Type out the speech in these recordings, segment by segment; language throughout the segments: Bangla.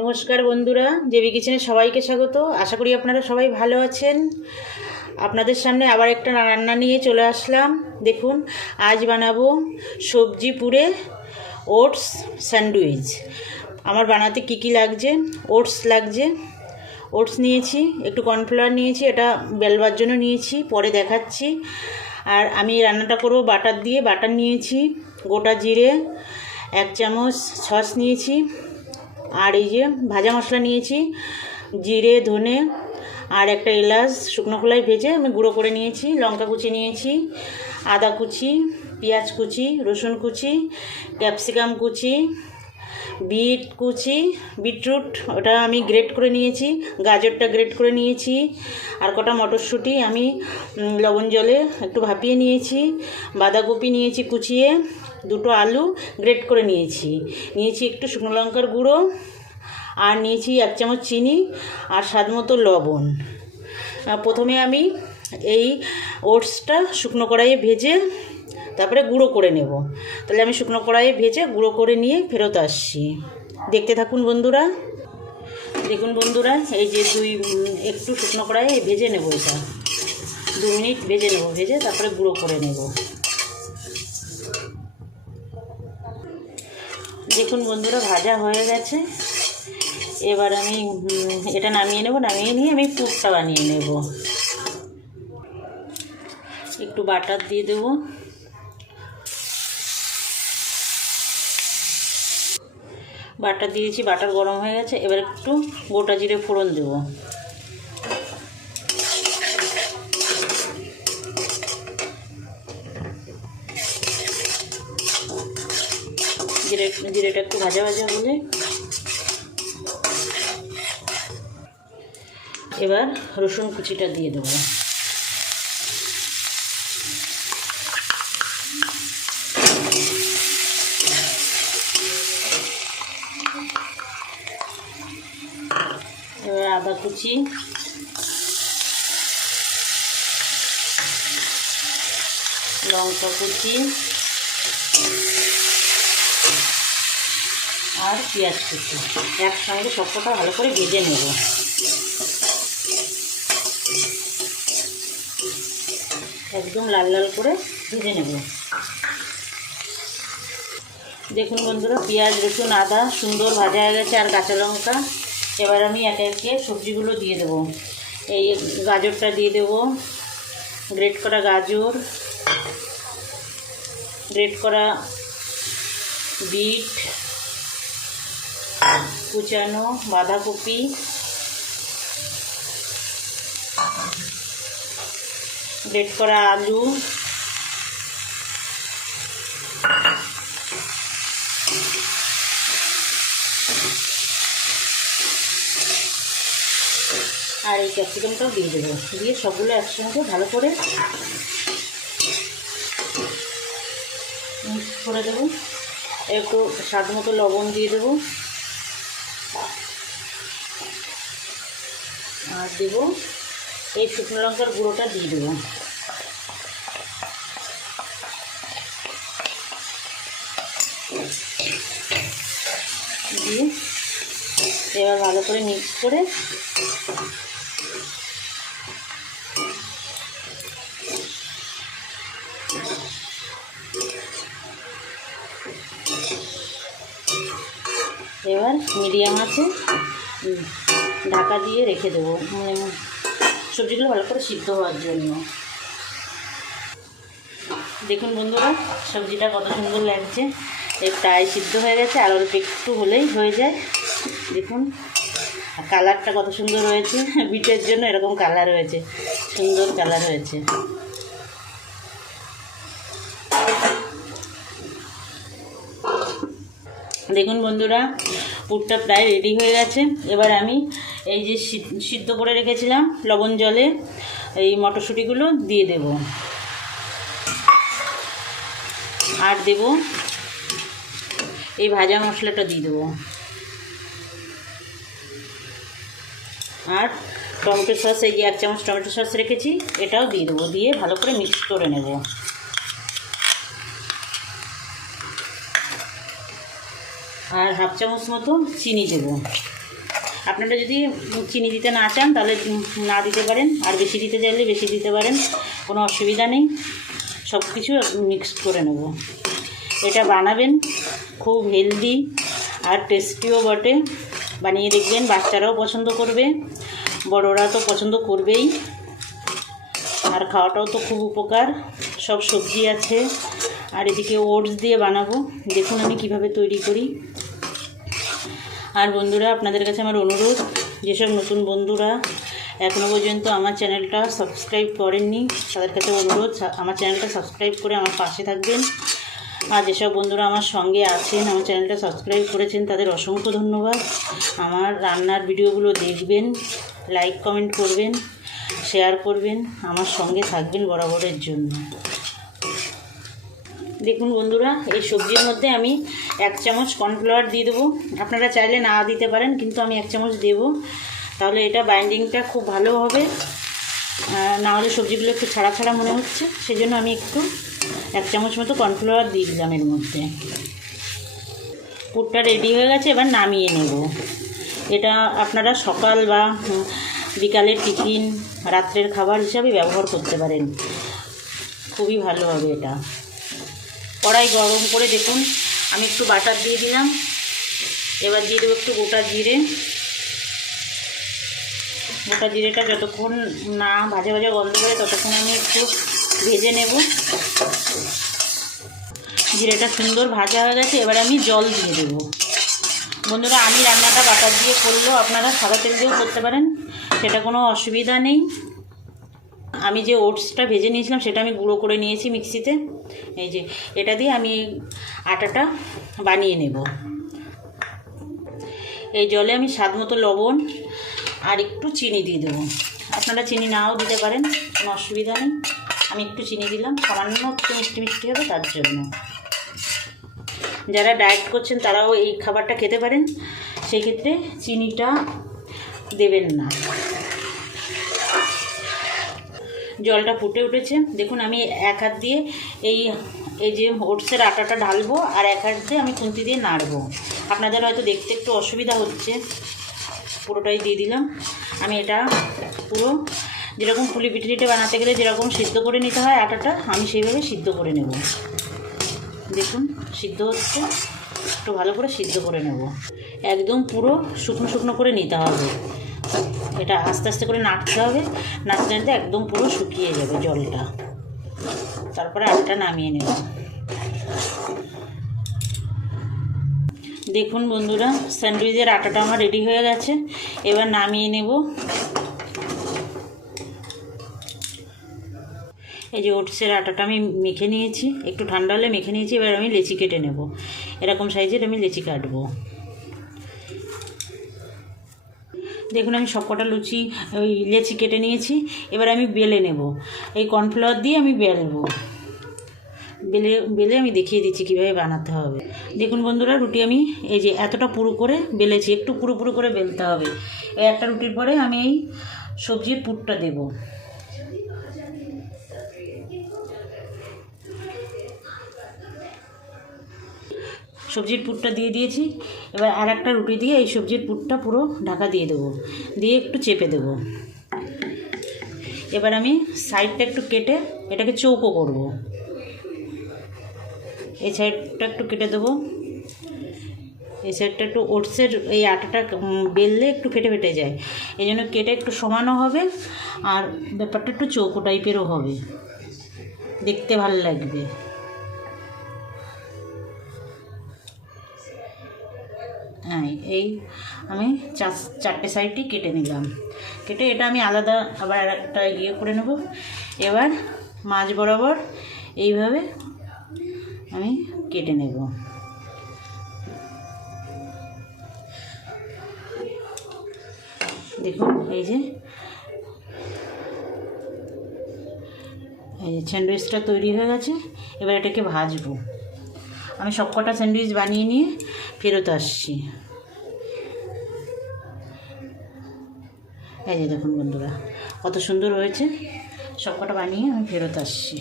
নমস্কার বন্ধুরা, জেবি কিচেনে সবাইকে স্বাগত। আশা করি আপনারা সবাই ভালো আছেন। আপনাদের সামনে আবার একটা রান্না নিয়ে চলে আসলাম। দেখুন, আজ বানাবো সবজি পুরে ওটস স্যান্ডউইচ। আমার বানাতে কি কি লাগছে? ওটস লাগছে, ওটস নিয়েছি, একটু কর্নফ্লাওয়ার নিয়েছি, এটা বেলবার জন্য নিয়েছি, পরে দেখাচ্ছি। আর আমি রান্নাটা করবো বাটার দিয়ে। বাটার নিয়েছি, গোটা জিরে, 1 চামচ সস নিয়েছি, আর এই যে ভাজা মশলা নিয়েছি, জিরে, ধনে আর একটা এলাচ শুকনো খোলায় ভেজে আমি গুঁড়ো করে নিয়েছি, লঙ্কা কুচি নিয়েছি, আদা কুচি, পেঁয়াজ কুচি, রসুন কুচি, ক্যাপসিকাম কুচি, বিট কুচি, বিটরুট ওটা আমি গ্রেট করে নিয়েছি, গাজরটা গ্রেট করে নিয়েছি, আর কটা মটরশুঁটি আমি লবণ জলে একটু ভাপিয়ে নিয়েছি, বাঁধাকপি নিয়েছি কুচিয়ে, 2টো আলু গ্রেট করে নিয়েছি, একটু শুকনো লঙ্কার গুঁড়ো, আর নিয়েছি 1 চামচ চিনি, আর স্বাদ মতো লবণ। প্রথমে আমি এই ওটসটা শুকনো কড়াইয়ে ভেজে তারপরে গুঁড়ো করে নেব। তাহলে আমি শুকনো কড়াইয়ে ভেজে গুঁড়ো করে নিয়ে ফেরত আসছি। দেখতে থাকুন বন্ধুরা। দেখুন বন্ধুরা, এই যে একটু শুকনো কড়াইয়ে ভেজে নেব, এটা 2 মিনিট ভেজে নেব, ভেজে তারপরে গুঁড়ো করে নেব। দেখুন বন্ধুরা, ভাজা হয়ে গেছে। এবার আমি এটা নামিয়ে নেব, নামিয়ে নিয়ে আমি পুরটা বানিয়ে নেব। একটু বাটার দিয়ে দেব, বাটার দিয়েছি, বাটার গরম হয়ে গেছে। এবার একটু গোটা জিরে ফোড়ন দেব, জিরেটা একটু ভাজা ভাজা হলে এবার রসুন কুচিটা দিয়ে দেবো, এবার আদা কুচি, লঙ্কা কুচি আর পেঁয়াজ কুচি একসঙ্গে সবকটা ভালো করে ভেজে নেব। একদম লাল লাল করে ভেজে নেব। দেখুন বন্ধুরা, পেঁয়াজ, রসুন, আদা সুন্দর ভাজা হয়ে গেছে, আর কাঁচা লঙ্কা। এবার আমি একে একে সবজিগুলো দিয়ে দেব। এই গাজরটা দিয়ে দেব, গ্রেট করা গাজর, গ্রেট করা বিট, কুচানো বাঁধাকপি, গ্রেট করা আলু, আর এই ক্যাপসিকামটাও দিয়ে দেবো। দিয়ে সবগুলো একসঙ্গে ভালো করে মিক্স করে দেবো। একটু স্বাদ মতো লবণ দিয়ে দেবো, আর দেবো এই শুকনো লঙ্কার গুঁড়োটা দিয়ে দেবো। দিয়ে এবার ভালো করে মিক্স করে এবার মিডিয়াম আছে ঢাকা দিয়ে রেখে দেবো, মানে সবজিগুলো ভালো করে সিদ্ধ হওয়ার জন্য। দেখুন বন্ধুরা, সবজিটা কত সুন্দর লাগছে, প্রায় সিদ্ধ হয়ে গেছে, আর অল্প একটু হলেই হয়ে যায়। দেখুন কালারটা কত সুন্দর হয়েছে, বিটের জন্য এরকম কালার হয়েছে, সুন্দর কালার হয়েছে। দেখুন বন্ধুরা, পুরটা প্রায় রেডি হয়ে গেছে। এবার আমি এই যে সিদ্ধ করে রেখেছিলাম লবণ জলে এই মটরশুঁটিগুলো দিয়ে দেব, আর দেব এই ভাজা মশলাটা দিয়ে দেবো, আর টমেটো সস, এই যে 1 চামচ টমেটো সস রেখেছি এটাও দিয়ে দেবো। দিয়ে ভালো করে মিক্স করে নেব। আর 1/2 চামচ মতো চিনি দেব। আপনারা যদি চিনি দিতে না চান তাহলে না দিতে পারেন, আর বেশি দিতে চাইলে বেশি দিতে পারেন, কোনো অসুবিধা নেই। সব কিছু মিক্স করে নেব। এটা বানাবেন, খুব হেলদি আর টেস্টিও বটে। বানিয়ে দেখবেন, বাচ্চারাও পছন্দ করবে, বড়রা তো পছন্দ করবেই। আর খাওয়াটাও তো খুব উপকার। সব সবজি আছে, আর এদিকে ওটস দিয়ে বানাবো। দেখুন আমি কিভাবে তৈরি করি। আর বন্ধুরা, আপনাদের কাছে আমার অনুরোধ, যেসব নতুন বন্ধুরা এখনও পর্যন্ত আমার চ্যানেলটা সাবস্ক্রাইব করেননি, তাদের কাছে অনুরোধ আমার চ্যানেলটা সাবস্ক্রাইব করে আমার পাশে থাকবেন। আর যেসব বন্ধুরা আমার সঙ্গে আছেন, আমার চ্যানেলটা সাবস্ক্রাইব করেছেন, তাদের অসংখ্য ধন্যবাদ। আমার রান্নার ভিডিওগুলো দেখবেন, লাইক কমেন্ট করবেন, শেয়ার করবেন, আমার সঙ্গে থাকবেন বরাবরের জন্য। দেখুন বন্ধুরা, এই সবজির মধ্যে আমি 1 চামচ কর্নফ্লাওয়ার দিয়ে দেবো। আপনারা চাইলে না দিতে পারেন, কিন্তু আমি 1 চামচ দেবো, তাহলে এটা বাইন্ডিংটা খুব ভালো হবে। না হলে সবজিগুলো একটু ছাড়া ছাড়া মনে হচ্ছে, সেই জন্য আমি একটু 1 চামচ মতো কর্নফ্লাওয়ার দিয়ে দিলাম এর মধ্যে। পুরটা রেডি হয়ে গেছে, এবার নামিয়ে নেব। এটা আপনারা সকাল বা বিকালের টিফিন, রাত্রের খাবার হিসাবে ব্যবহার করতে পারেন, খুবই ভালো হবে এটা। কড়াই গরম করে দেখুন আমি একটু বাটার দিয়ে দিলাম। এবার দিয়ে দেবো একটু গোটা জিরে। গোটা জিরেটা যতক্ষণ না ভাজা ভাজা গন্ধ করে ততক্ষণ আমি একটু ভেজে নেব। জিরেটা সুন্দর ভাজা হয়ে গেছে, এবার আমি জল দিয়ে দেবো। বন্ধুরা, আমি রান্নাটা বাটার দিয়ে করলেও আপনারা সাদা তেল দিয়েও করতে পারেন, সেটা কোনো অসুবিধা নেই। আমি যে ওটসটা ভেজে নিয়েছিলাম সেটা আমি গুঁড়ো করে নিয়েছি মিক্সিতে। এই যে এটা দিয়ে আমি আটাটা বানিয়ে নেব। এই জলে আমি স্বাদ মতো লবণ আর একটু চিনি দিয়ে দেবো। আপনারা চিনি নাও দিতে পারেন, কোনো অসুবিধা নেই। আমি একটু চিনি দিলাম, সামান্য একটু মিষ্টি মিষ্টি হবে তার জন্য। যারা ডায়েট করছেন তারাও এই খাবারটা খেতে পারেন, সেই ক্ষেত্রে চিনিটা দেবেন না। জলটা ফুটে উঠেছে, দেখুন আমি এক হাত দিয়ে এই যে ওটসের আটাটা ঢালবো, আর এক হাত দিয়ে আমি খুন্তি দিয়ে নাড়বো। আপনাদের হয়তো দেখতে একটু অসুবিধা হচ্ছে, পুরোটাই দিয়ে দিলাম। আমি এটা পুরো যেরকম পুলি পিঠে বানাতে গেলে যেরকম সিদ্ধ করে নিতে হয় আটাটা, আমি সেইভাবে সিদ্ধ করে নেব। দেখুন সিদ্ধ হচ্ছে, একটু ভালো করে সিদ্ধ করে নেব। একদম পুরো শুকনো শুকনো করে নিতে হবে। এটা আস্তে আস্তে করে নাড়তে হবে, নাড়তে নাড়তে একদম পুরো শুকিয়ে যাবে জলটা। তারপরে আটাটা নামিয়ে নেব। দেখুন বন্ধুরা, স্যান্ডউইচের আটাটা আমার রেডি হয়ে গেছে, এবার নামিয়ে নেব। এই যে ওটসের আটাটা আমি মেখে নিয়েছি, একটু ঠান্ডা হলে মেখে নিয়েছি। এবার আমি লেচি কেটে নেব, এরকম সাইজের আমি লেচি কাটবো। দেখুন আমি সবকটা লেচি কেটে নিয়েছি। এবার আমি বেলে নেব, এই কর্নফ্লাওয়ার দিয়ে আমি বেলবো। বেলে আমি দেখিয়ে দিচ্ছি কীভাবে বানাতে হবে। দেখুন বন্ধুরা, রুটি আমি এই যে এতটা পুরু করে বেলেছি, একটু পুরু পুরু করে বেলতে হবে। এই একটা রুটির পরে আমি এই সবজির পুরটা দেব। সবজির পুরটা দিয়ে দিয়েছি। এবার আর একটা রুটি দিয়ে এই সবজির পুরটা পুরো ঢাকা দিয়ে দেবো, দিয়ে একটু চেপে দেবো। এবার আমি সাইডটা একটু কেটে এটাকে চৌকো করব। এই সাইডটা একটু কেটে দেবো, এই সাইডটা একটু ওটসের এই আটাটা বেললে একটু ফেটে ফেটে যায়, এই জন্য কেটে একটু সমানও হবে, আর ব্যাপারটা একটু চৌকো টাইপেরও হবে, দেখতে ভালো লাগবে। হ্যাঁ, এই আমি 4টে সাইডই কেটে নিলাম। কেটে এটা আমি আলাদা আবার একটা করে নেব। এবার মাঝ বরাবর এইভাবে আমি কেটে নেব। দেখুন এই যে স্যান্ডউইচটা তৈরি হয়ে গেছে। এবার এটাকে ভাজবো। আমি সবকটা স্যান্ডউইচ বানিয়ে নিয়ে ফেরত আসছি। এই যে দেখুন বন্ধুরা, কত সুন্দর হয়েছে। সবকটা বানিয়ে আমি ফেরত আসছি।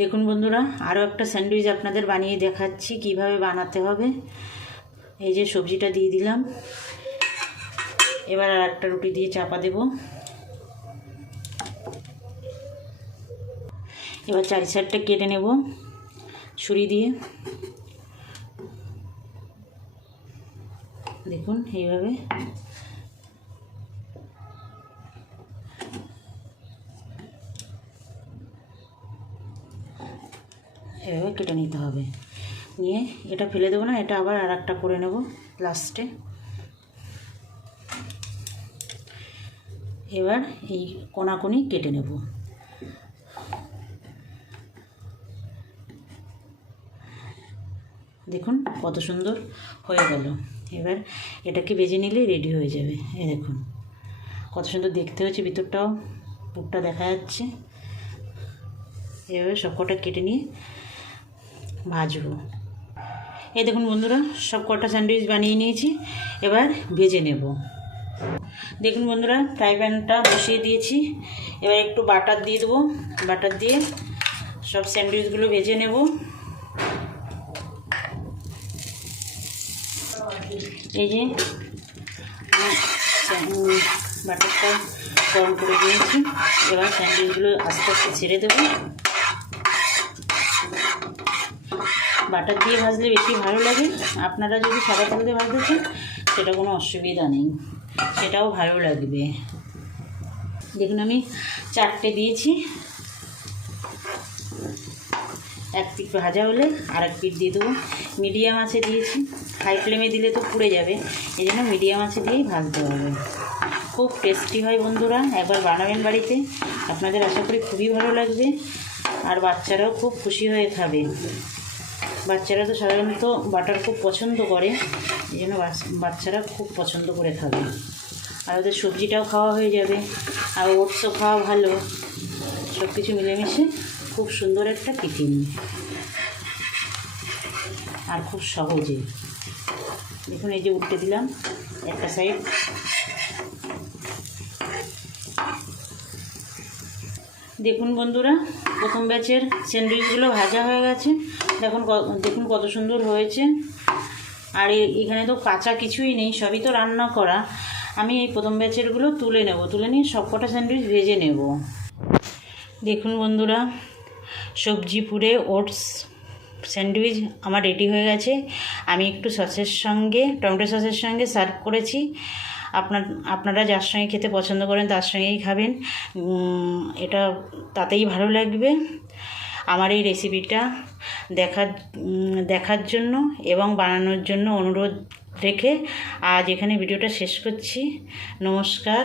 দেখুন বন্ধুরা, আরও একটা স্যান্ডউইচ আপনাদের বানিয়ে দেখাচ্ছি কিভাবে বানাতে হবে। এই যে সবজিটা দিয়ে দিলাম। এবার আর একটা রুটি দিয়ে চাপা দেব। এবার চারি সাইডটা কেটে নেব ছুরি দিয়ে। দেখুন এইভাবে এভাবে কেটে নিতে হবে। নিয়ে এটা ফেলে দেবো না, এটা আবার আর একটা করে নেব লাস্টে। এবার এই কোনাকুনি কেটে নেব। দেখুন কত সুন্দর হয়ে গেল। এবার এটাকে ভেজে নিলেই রেডি হয়ে যাবে। এই দেখুন কত সুন্দর দেখতে হয়েছে, ভিতরটাও পুরটা দেখা যাচ্ছে। এভাবে সব কটা কেটে নিয়ে ভাজবো। এই দেখুন বন্ধুরা, সব কটা স্যান্ডউইচ বানিয়ে নিয়েছি, এবার ভেজে নেব। দেখুন বন্ধুরা, ফ্রাই প্যানটা বসিয়ে দিয়েছি। এবার একটু বাটার দিয়ে দেবো। বাটার দিয়ে সব স্যান্ডউইচগুলো ভেজে নেব। এই যে বাটারটা গরম করে দিয়েছি। এবার স্যান্ডউইচগুলো আস্তে আস্তে ছেড়ে দেবো। বাটার দিয়ে ভাজলে বেশি ভালো লাগে। আপনারা যদি সাদা তেল দিয়ে ভাজতে চান সেটা কোনো অসুবিধা নেই, সেটাও ভালো লাগবে। দেখুন আমি 4টে দিয়েছি। এক পিঠ ভাজা হলে আর এক পিঠ দিয়ে দেবো। মিডিয়াম আঁচে দিয়েছি, হাই ফ্লেমে দিলে তো পুড়ে যাবে, এই জন্য মিডিয়াম আঁচে দিয়েই ভাজতে হবে। খুব টেস্টি হয় বন্ধুরা, একবার বানাবেন বাড়িতে, আপনাদের আশা করি খুবই ভালো লাগবে। আর বাচ্চারাও খুব খুশি হয়ে খাবে। বাচ্চারা তো সাধারণত বাটার খুব পছন্দ করে, এই জন্য বাচ্চারা খুব পছন্দ করে খাবে। আর ওদের সবজিটাও খাওয়া হয়ে যাবে, আর ওটসও খাওয়া ভালো। সব কিছু মিলেমিশে খুব সুন্দর একটা টিফিন, আর খুব সহজে। দেখুন এই যে উল্টে দিলাম একটা সাইড। দেখুন বন্ধুরা, প্রথম ব্যাচের স্যান্ডউইচগুলো ভাজা হয়ে গেছে। দেখুন কত সুন্দর হয়েছে। আর এখানে তো কাঁচা কিছুই নেই, সবই তো রান্না করা। আমি এই প্রথম ব্যাচেরগুলো তুলে নেব, তুলে নিয়ে সব কটা স্যান্ডউইচ ভেজে নেব। দেখুন বন্ধুরা, সবজি পুরে ওটস স্যান্ডউইচ আমার রেডি হয়ে গেছে। আমি একটু সসের সঙ্গে, টমেটো সসের সঙ্গে সার্ভ করেছি। আপনারা যার সঙ্গে খেতে পছন্দ করেন তার সঙ্গেই খাবেন, এটা তাতেই ভালো লাগবে। আমার এই রেসিপিটা দেখার জন্য এবং বানানোর জন্য অনুরোধ রেখে আজ এখানে ভিডিওটা শেষ করছি। নমস্কার।